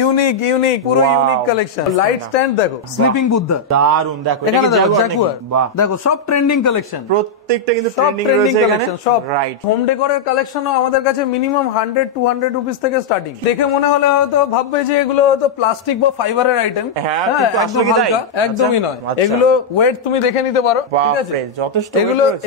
Unique unique পুরো unique collection. Light stand দেখো, sleeping Buddha দারুন। দেখো এখানে দেখো জাগুয়ার, দেখো সব ট্রেন্ডিং কালেকশন, প্রত্যেকটা কিন্তু ট্রেন্ডিং রয়েছে এখানে সব। রাইট। হোম ডেকোরের কালেকশনও আমাদের কাছে মিনিমাম 100-200 রুপিস থেকে স্টার্টিং। দেখে মনে হলে হয়তো ভাববে যে এগুলো হয়তো প্লাস্টিক বা ফাইবারের আইটেম, হ্যাঁ একদম হালকা, একদমই নয়। এগুলো ওয়েট তুমি দেখে নিতে পারো, ঠিক আছে? যথেষ্ট।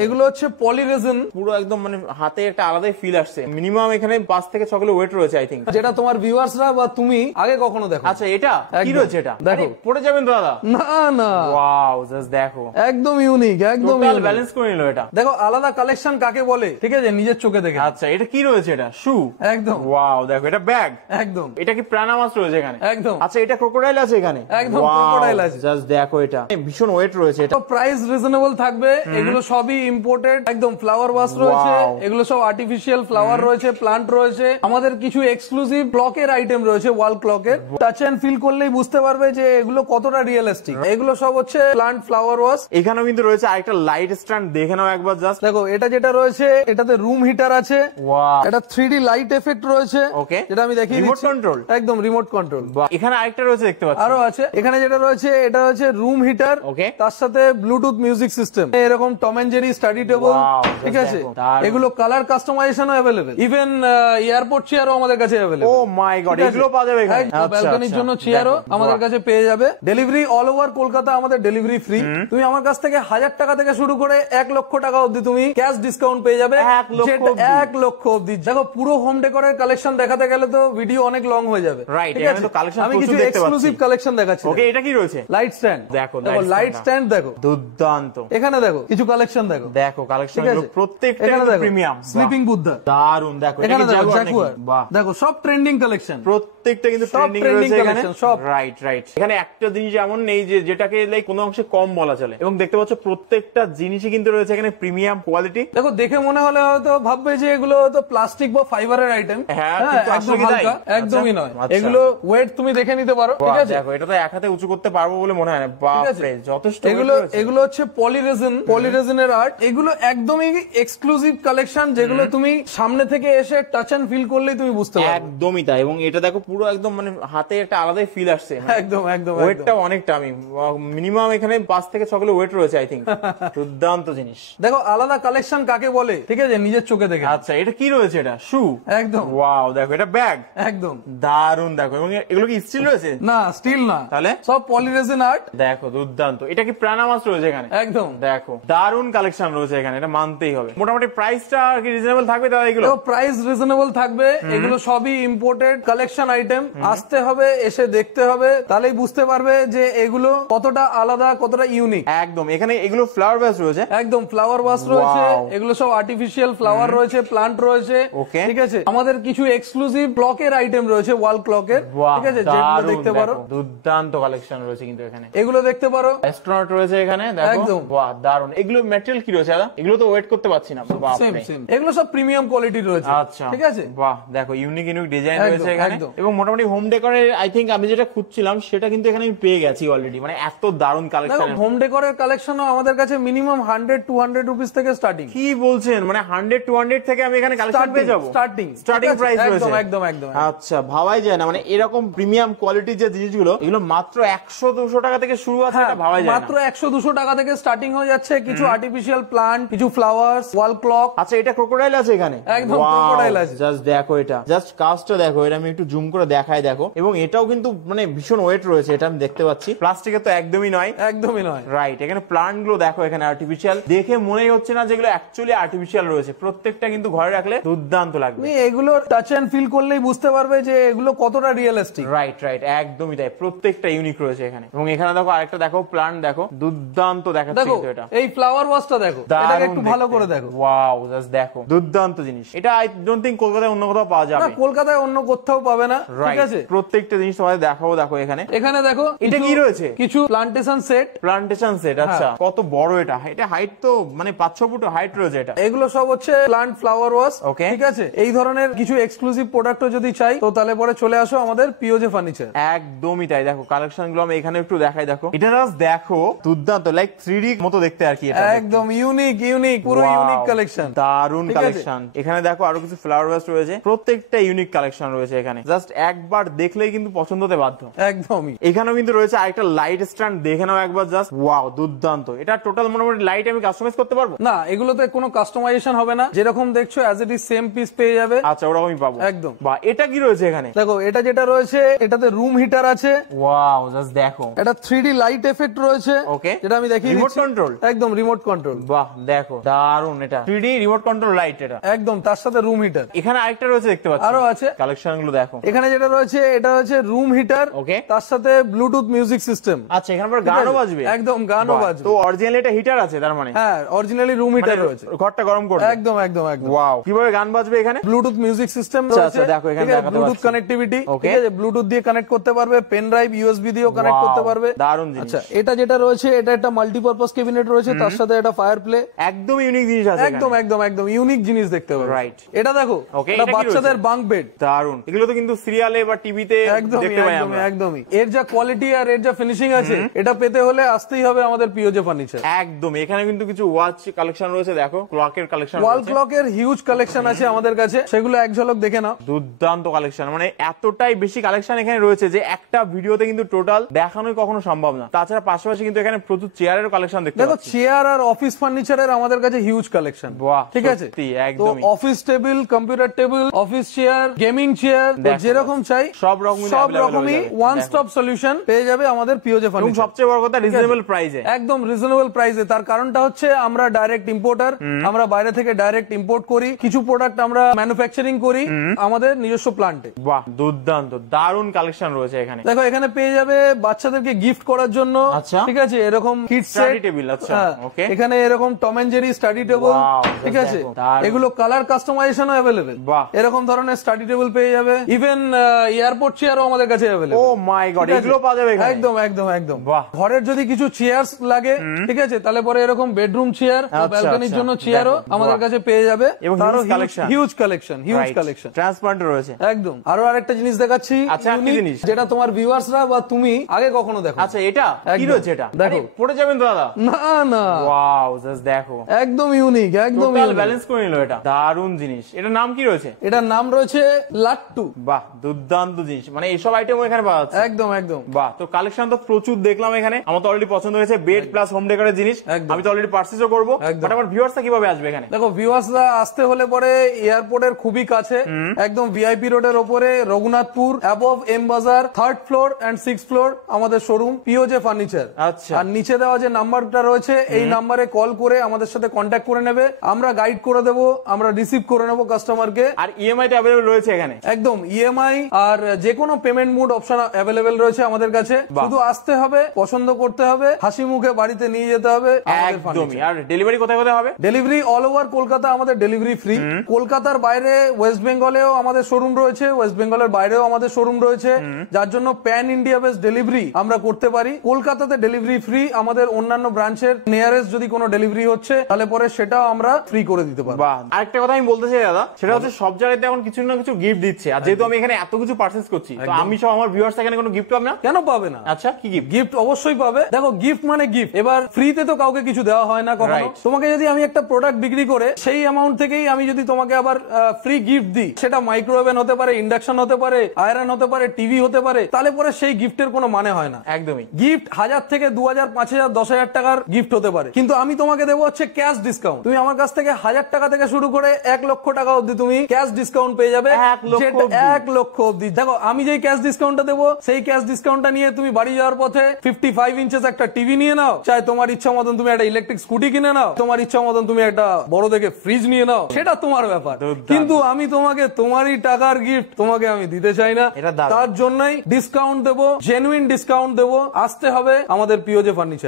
এগুলো হচ্ছে পলিরেজিন, পুরো একদম মানে হাতে একটা আলাদাই ফিল আসছে। মিনিমাম এখানে 5 থেকে 6 কিলো ওয়েট রয়েছে আই থিংক, যেটা তোমার ভিউয়ার্সরা বা তুমি আগে কখনো দেখো। আচ্ছা এটা কি রয়েছে? এটা দেখো পড়ে যাবেন দাদা। না না, ওয়াও জাস্ট দেখো, একদম ইউনিক, একদম টোটাল ব্যালেন্স করে নিল এটা। দেখো আলাদা কালেকশন কাকে বলে, ঠিক আছে? নিজের চোখে দেখে। আচ্ছা এটা কি রয়েছে? এটা শু, একদম। ওয়াও দেখো, এটা ব্যাগ, একদম। এটা কি প্রাণা মাছ রয়েছে এখানে? একদম। আচ্ছা এটা ক্রোকোডাইল আছে এখানে? একদম ক্রোকোডাইল আছে। জাস্ট দেখো, এটা ভীষণ ওয়েট রয়েছে। এটা প্রাইস রিজনেবল থাকবে। এগুলো সবই ইম্পোর্টেড, একদম ফ্লাওয়ার ওয়াশ রয়েছে, এগুলো সব আর্টিফিশিয়াল ফ্লাওয়ার রয়েছে, প্লান্ট রয়েছে। আমাদের কিছু এক্সক্লুসিভ ক্লকের আইটেম রয়েছে, ওয়াল ক্লকের। টাচ এন্ড ফিল করলেই বুঝতে পারবে যে এগুলো কতটা রিয়েলিস্টিক। এগুলো সব হচ্ছে প্লান্ট ফ্লাওয়ার ওয়াশ। এখানেও কিন্তু রয়েছে আরেকটা লাইট স্ট্যান্ড, দেখে নাও একবার জাস্ট। দেখো এটা যেটা রয়েছে, এটাতে রুম হিটার আছে, ওয়াও, এটা 3D লাইট এফেক্ট রয়েছে, ওকে, যেটা আমি দেখিয়ে দিচ্ছি। রিমোট কন্ট্রোল, একদম রিমোট কন্ট্রোল। এখানে আরেকটা রয়েছে দেখতে পাচ্ছি, আরো আছে। এখানে যেটা রয়েছে এটা হচ্ছে রুম হিটার, ওকে, তার সাথে ব্লুটুথ মিউজিক সিস্টেম, এরকম Tom and Jerry study table, ঠিক আছে? এগুলো কালার কাস্টমাইজেশনও अवेलेबल, ইভেন এয়ারপোর্ট চেয়ারও আমাদের কাছে अवेलेबल। ও মাই গড, এগুলো পাওয়া যাবে এখানে? ব্যালকনির জন্য চেয়ারও আমাদের কাছে পেয়ে যাবে। ডেলিভারি অল ওভার কলকাতা, আমাদের ডেলিভারি ফ্রি। তুমি আমার কাছ থেকে 1000 টাকা থেকে শুরু করে 1 লক্ষ টাকা অবধি তুমি ক্যাশ ডিসকাউন্ট পেয়ে যাবে। 1 লক্ষ অবধি। দেখো পুরো হোম ডেকোরের কালেকশন দেখাতে গেলে তো ভিডিও অনেক লং হয়ে যাবে, রাইট? ঠিক আছে? আমি কিছু এক্সক্লুসিভ কালেকশন দেখাচ্ছি। ওকে, এটা কি রয়েছে? Light stand. দেখো লাইট স্ট্যান্ড দেখো, দুর্দান্ত। এখানে দেখো কিছু কালেকশন দেখো, দেখো কালেকশন গুলো প্রত্যেকটা প্রিমিয়াম। স্লিপিং বুদ্ধা দারুন। দেখো এখানে দেখো জাগুয়ার, দেখো সব ট্রেন্ডিং কালেকশন, প্রত্যেকটা কিন্তু ট্রেন্ডিং রয়েছে এখানে, সব। Right right. এখানে একটা জিনিস এমন নেই যে যেটাকে লাইক কোনো অংশে কম বলা চলে, এবং দেখতে পাচ্ছ প্রত্যেকটা জিনিসই কিন্তু রয়েছে এখানে প্রিমিয়াম কোয়ালিটি। দেখো দেখে মনে হলে হয়তো ভাববে যে এগুলো হয়তো প্লাস্টিক বা ফাইবারের আইটেম, হ্যাঁ একদম হালকা, একদমই নয়। এগুলো ওয়েট তুমি দেখে নিতে পারো, ঠিক আছে? দেখো এটা তো এক হাতে উঁচু করতে পারবো বলে মনে হয় না। বাপ রে, যথেষ্ট। এগুলো হচ্ছে পলিরেজিনের আর্ট। এগুলো একদমই এক্সক্লুসিভ কালেকশন, যেগুলো তুমি সামনে থেকে এসে টাচ এন্ড ফিল করলেই তুমি বুঝতে পারবে। একদমই তাই। এবং এটা দেখো পুরো একদম মানে হাতে একটা আলাদাই ফিল আসছে। একদম একদম। ওয়েটটা অনেকটা, আমি মিনিমাম এখানে 5 থেকে 6 কিলো ওয়েট রয়েছে আই থিংক। দুর্দান্ত জিনিস। দেখো আলাদা কালেকশন কাকে বলে, ঠিক আছে? নিজের চোখে দেখে। আচ্ছা এটা কি রয়েছে? এটা শু, একদম। ওয়াও দেখো, এটা ব্যাগ, একদম দারুন। দেখো, এবং এগুলো কি স্টিল রয়েছে? না স্টিল না, তাহলে সব পলিরেজিন আর্ট। দেখো দুর্দান্ত। এটা কি প্রাণা মাছ রয়েছে এখানে? একদম। দেখো দারুন কালেকশন রয়েছে এখানে, এটা মানতেই হবে। মোটামুটি প্রাইসটা কি রিজনেবল থাকবে দাদা? এগুলো প্রাইস রিজনেবল থাকবে। এগুলো সবই ইম্পোর্টেড কালেকশন আইটেম। আসতে হবে, এসে দেখতে হবে, তাহলেই বুঝতে পারবে যে এগুলো কতটা আলাদা, কতটা ইউনিক। একদম। এখানে এগুলো ফ্লাওয়ার ভাস রয়েছে, একদম ফ্লাওয়ার ভাস রয়েছে, এগুলো সব আর্টিফিশিয়াল ফ্লাওয়ার রয়েছে, প্লান্ট রয়েছে, ঠিক আছে? আমাদের কিছু এক্সক্লুসিভ ক্লকের আইটেম রয়েছে, ওয়াল ক্লকের, ঠিক আছে? যেগুলো দেখতে পারো। দুর্দান্ত কালেকশন রয়েছে কিন্তু এখানে, এগুলো দেখতে পারো। অ্যাস্ট্রোনট রয়েছে এখানে, দেখো বাহ দারুন। এগুলো ম্যাটেরিয়াল কি রয়েছে দাদা? এগুলো তো ওয়েট করতে পারছি না। বাহ, এগুলো সব প্রিমিয়াম কোয়ালিটি রয়েছে। আচ্ছা ঠিক আছে, বাহ দেখো ইউনিক ইউনিক ডিজাইন রয়েছে এখানে। এবং মোটামুটি হোম ডেকোরের আই থিংক আমি যেটা খুঁজছিলাম সেটা কিন্তু এখানে আমি পেয়ে গেছি অলরেডি। মানে এত দারুন কালেকশন। হোম ডেকোরের কালেকশনও আমাদের কাছে মিনিমাম 100-200 রুপিস থেকে স্টার্টিং। কি বলছেন? মানে 100-200 থেকে আমি এখানে কালেকশন পেয়ে যাবো? স্টার্টিং প্রাইস রয়েছে। একদম একদম। আচ্ছা, ভাবাই যায় না। মানে এরকম প্রিমিয়াম কোয়ালিটির যে জিনিসগুলো, এগুলো মাত্র 100-200 টাকা থেকে শুরু আছে, এটা ভাবাই যায় না। মাত্র 100-200 টাকা থেকে স্টার্টিং হয়ে যাচ্ছে। কিছু আর্টিফিশিয়াল প্লান্ট, কিছু ফ্লাওয়ার্স, ওয়াল ক্লক। আচ্ছা এটা ক্রোকোডাইল আছে এখানে? একদম ক্রোকোডাইল আছে। জাস্ট দেখো, এটা জাস্ট কাজটা দেখো, এটা আমি একটু জুম করে দেখাই দেখো। এবং এটাও কিন্তু মানে ভীষণ ওয়েট রয়েছে, এটা আমি দেখতে পাচ্ছি। প্লাস্টিকের তো একদমই নয়, একদমই নয়, রাইট। এখানে প্লান্ট গুলো দেখো, এখানে আর্টিফিশিয়াল, দেখে মনেই হচ্ছে না যেগুলো অ্যাকচুয়ালি আর্টিফিশিয়াল রয়েছে। প্রত্যেকটা কিন্তু ঘরে রাখলে দুর্দান্ত লাগবে। এগুলো টাচ এন্ড ফিল করলেই বুঝতে পারবে যে এগুলো কতটা রিয়েলিস্টিক। রাইট রাইট, একদমই তাই। প্রত্যেকটা ইউনিক রয়েছে এখানে। এবং এখানে দেখো আরেকটা দেখো প্লান্ট, দেখো দুর্দান্ত দেখাচ্ছে কিন্তু এটা। এই ফ্লাওয়ার ওয়াশটা দেখো, এটাকে একটু ভালো করে দেখো। ওয়াও, জাস্ট দেখো দুর্দান্ত জিনিস। এটা আই ডোন্ট থিংক কলকাতায় অন্য কোথাও পাওয়া যাবে না। কলকাতায় অন্য কোথাও পাবে না, ঠিক আছে? প্রত্যেকটা জিনিস তোমাদের দেখাবো। দেখো এখানে, এখানে দেখো এটা কি রয়েছে? কিছু প্লান্টেশন সেট। প্লান্টেশন সেট, আচ্ছা। কত বড় এটা? এটা হাইট তো মানে 5-6 ফুট হাইট রয়েছে এটা। এগুলো সব হচ্ছে প্লান্ট ফ্লাওয়ার ওয়াশ। Okay. ঠিক আছে, এই ধরনের কিছু এক্সক্লুসিভ প্রোডাক্টও যদি চাই তো তাহলে পরে চলে আসো আমাদের পিওজে ফার্নিচার। একদমই তাই, দেখো কালেকশন গুলো আমি এখানে একটু দেখাই। দেখো এটা জাস্ট দেখো, দুর্দান্ত, লাইক 3D মতো দেখতে আর কি এটা। একদম ইউনিক পুরো ইউনিক কালেকশন, দারুন কালেকশন। এখানে দেখো আরো কিছু ফ্লাওয়ার ওয়াশ রয়েছে, প্রত্যেকটা ইউনিক কালেকশন রয়েছে এখানে, জাস্ট একবার দেখলেই কিন্তু পছন্দ হতে বাধ্য। একদমই। এখানেও কিন্তু রয়েছে আরেকটা লাইট স্ট্যান্ড, দেখে নাও একবার জাস্ট, ওয়াও দুর্দান্ত। এটা টোটাল মোটামুটি লাইট আমি কাস্টমাইজ করতে পারবো? না, এগুলোতে কোনো কাস্টমাইজেশন হবে না, যেরকম দেখছো as it is same piece পেয়ে যাবে। আচ্ছা, ওরকমই পাবো একদম। বা এটা কি রয়েছে এখানে? দেখো এটা যেটা রয়েছে এটাতে রুম হিটার আছে। ওয়াও, জাস্ট দেখো, এটা 3D লাইট এফেক্ট রয়েছে। ওকে, যেটা আমি দেখিয়ে রিমোট দিচ্ছি। কন্ট্রোল, একদম রিমোট কন্ট্রোল। বাহ দেখো দারুন, এটা 3D রিমোট কন্ট্রোল লাইট এটা। একদম, তার সাথে রুম হিটার। এখানে আরেকটা রয়েছে দেখতে পাচ্ছি, আরো আছে। কালেকশন গুলো দেখো। এখানে যেটা রয়েছে এটা হচ্ছে রুম হিটার, ওকে, তার সাথে ব্লুটুথ মিউজিক সিস্টেম। আচ্ছা, এখানে পর গানও বাজবে? একদম, গানও বাজবে। তো অরিজিনালি এটা হিটার আছে তার মানে? হ্যাঁ, অরিজিনালি রুম হিটার রয়েছে, ঘরটা গরম করবে। একদম। ওয়াও, কিভাবে গান বাজবে এখানে? ব্লুটুথ মিউজিক সিস্টেম আচ্ছা, রয়েছে। দেখো এখানে দেখাতে ব্লুটুথ পাচ্ছি। কানেক্টিভিটি, ওকে, ঠিক আছে, ব্লুটুথ দিয়ে কানেক্ট করতে পারবে, পেন ড্রাইভ ইউএসবি দিয়েও কানেক্ট করতে পারবে। দারুন জিনিস। আচ্ছা, এটা যেটা রয়েছে এটা একটা মাল্টিপারপাস ক্যাবিনেট রয়েছে, তার সাথে এটা ফায়ার প্লে। একদম ইউনিক জিনিস আছে একদম ইউনিক জিনিস দেখতে পাবে। রাইট, এটা দেখো, এটা বাচ্চাদের বাঙ্ক বেড। দারুন, এগুলো তো কিন্তু সিরিয়ালে বা টিভিতে দেখতে পাই আমরা। একদমই। এর যা কোয়ালিটি আর এর যা ফিনিশিং আছে, এটা পেতে হলে আসতেই হবে আমাদের পিওজে ফার্নিচার। একদম। এখানে কিন্তু কিছু ওয়াচ কালেকশন রয়েছে, দেখো ক্লকের কালেকশন, ওয়াল ক্লকের হিউজ কালেকশন আছে আমাদের কাছে, সেগুলো এক ঝলক দেখে নাও। দুর্দান্ত কালেকশন, মানে এতটাই বেশি কালেকশন এখানে রয়েছে যে একটা ভিডিওতে কিন্তু টোটাল দেখানোই কখনো সম্ভব না। তাছাড়া পাশাপাশি কিন্তু এখানে প্রচুর চেয়ারের কালেকশন দেখতে দেখো, পাচ্ছি। চেয়ার আর অফিস ফার্নিচারের আমাদের কাছে হিউজ কালেকশন। বাহ, ঠিক আছে, সত্যি তো একদমই। Office table, computer table, office chair, gaming chair, যেরকম চাই সব রকমই ওয়ান স্টপ সলিউশন পেয়ে যাবে আমাদের পিওজে এবং ফার্নিচার। সবচেয়ে বড় কথা রিজনেবল প্রাইসে। একদম রিজনেবল প্রাইসে। তার কারণটা হচ্ছে আমরা ডাইরেক্ট ইম্পোর্টার, আমরা বাইরে থেকে ডাইরেক্ট ইম্পোর্ট করি, কিছু প্রোডাক্ট আমরা ম্যানুফ্যাকচারিং করি আমাদের নিজস্ব প্লান্টে। বাহ, দুর্দান্ত, দারুন কালেকশন রয়েছে এখানে। দেখো এখানে পেয়ে যাবে বাচ্চাদেরকে গিফট করার জন্য। আচ্ছা, ঠিক আছে, এরকম কিডস স্টাডি টেবিল। আচ্ছা, ওকে, এখানে এরকম Tom and Jerry study table. ঠিক আছে, এগুলো কালার কাস্টমাইজেশনও अवेलेबल। বাহ, এরকম ধরনের স্টাডি টেবিল পেয়ে যাবে। ইভেন এয়ারপোর্ট চেয়ারও আমাদের কাছে अवेलेबल। ও মাই গড, এগুলো পাওয়া যাবে এখানে? একদম। বাহ, ঘরের যদি কিছু চেয়ার লাগে, ঠিক আছে, তাহলে পরে এরকম বেডরুম চেয়ার, ব্যালকনির জন্য চেয়ারও আমাদের কাছে পেয়ে যাবে। এবং তারও হিউজ কালেকশন। ট্রান্সপারেন্ট রয়েছে একদম। আরো আরেকটা জিনিস দেখাচ্ছি, আচ্ছা, কি জিনিস? যেটা তোমার ভিউয়ার্সরা বা তুমি আগে কখনো দেখো। আচ্ছা, এটা কি রয়েছে? এটা দেখো, পড়ে যাবেন তো দাদা? না, ওয়াও, জাস্ট দেখো, একদম ইউনিক, একদম ব্যালেন্স করে নিল। এটা দারুন জিনিস। এটার নাম কি রয়েছে? এটার নাম রয়েছে লাট্টু। বাহ, দুর্দান্ত জিনিস, মানে এইসব আইটেম এখানে পাওয়া যাচ্ছে। একদম। বাহ, তো কালেকশন তো প্রচুর দেখলাম এখানে। আমার তো অলরেডি পছন্দ হয়েছে বেড প্লাস হোম ডেকোরের জিনিস। আমি তো অলরেডি পারচেজও করব। বাট আমার ভিউয়ার্সরা কিভাবে আসবে এখানে? দেখো, ভিউয়ার্সরা আসতে হলে পরে এয়ারপোর্টের খুবই কাছে, একদম ভিআইপি রোডের ওপরে Raghunathpur, above M Bazar, 3rd floor and 6th floor আমাদের শোরুম পিওজে ফার্নিচার। আচ্ছা, আর নিচে দেওয়া যে নাম্বারটা রয়েছে এই নাম্বারে কল করে আমাদের সাথে কন্ট্যাক্ট করে নেবে, আমরা গাইড করে দেবো, আমরা রিসিভ করে নেবো কাস্টমারকে। আর ইএমআই টা अवेलेबल রয়েছে এখানে? একদম, ইএমআই আর যে কোনো পেমেন্ট মোড অপশন अवेलेबल রয়েছে আমাদের কাছে। শুধু আসতে হবে, পছন্দ করতে হবে, হাসি মুখে বাড়িতে নিয়ে যেতে হবে। একদমই। আর ডেলিভারি কোথায় কোথায় হবে? ডেলিভারি অল ওভার কলকাতা আমাদের ডেলিভারি ফ্রি। কলকাতার বাইরে ওয়েস্ট বেঙ্গলেও আমাদের শোরুম রয়েছে, ওয়েস্ট বেঙ্গলের বাইরেও আমাদের শোরুম রয়েছে, যার জন্য প্যান ইন্ডিয়া বেস ডেলিভারি আমরা করতে পারি। কলকাতাতে ডেলিভারি ফ্রি, আমাদের অন্যান্য ব্রাঞ্চের নিয়ারেস্ট যদি কোনো ডেলিভারি হচ্ছে তাহলে পরে সেটাও আমরা ফ্রি করে দিতে পারবো। বাহ, আরেকটা কথা আমি বলতে চাই দাদা, সেটা হচ্ছে সব জায়গাতে এখন কিছু না কিছু গিফট দিচ্ছে। আর যেহেতু আমি এখানে এত কিছু পারচেজ করছি, তো আমি সব আমার ভিউয়ার্স এখানে কোনো গিফট পাবে না? কেন পাবে না? আচ্ছা, কি গিফট? গিফট অবশ্যই পাবে। দেখো, গিফট মানে গিফট। এবার ফ্রিতে তো কাউকে কিছু দেওয়া হয় না কখনো। তোমাকে যদি আমি একটা প্রোডাক্ট বিক্রি করে সেই অ্যামাউন্ট থেকেই আমি যদি তোমাকে আবার ফ্রি গিফট দিই, সেটা মাইক্রোওভেন হতে পারে, ইন্ডাকশন হতে পারে, আয়রন হতে পারে, টিভি হতে পারে, তাহলে পরে সেই গিফটের কোনো মানে হয় না। একদমই। গিফট 1000 থেকে 2000, 5000, 10000 টাকার গিফট হতে পারে, কিন্তু আমি তোমাকে দেবো হচ্ছে ক্যাশ ডিসকাউন্ট। তুমি আমার কাছ থেকে 1000 টাকা থেকে শুরু করে 1 লক্ষ টাকা অবধি তুমি ক্যাশ ডিসকাউন্ট পেয়ে যাবে। 1 লক্ষ অবধি। দেখো, আমি যেই ক্যাশ ডিসকাউন্টটা দেবো সেই ক্যাশ ডিসকাউন্টটা নিয়ে তুমি বাড়ি যাওয়ার পথে 55 ইঞ্চেস একটা টিভি নিয়ে নাও, চাই তোমার ইচ্ছা মতন তুমি একটা ইলেকট্রিক স্কুটি কিনে নাও, তোমার ইচ্ছা মতন তুমি একটা বড় দেখে ফ্রিজ নিয়ে নাও, সেটা তোমার ব্যাপার। কিন্তু আমি তোমাকে তোমারই টাকার গিফট তোমাকে আমি দিতে চাই না। তার জন্যই ডিসকাউন্ট দেবো, জেনুইন ডিসকাউন্ট দেবো। আসতে হবে আমাদের পিওজে ফার্নিচার।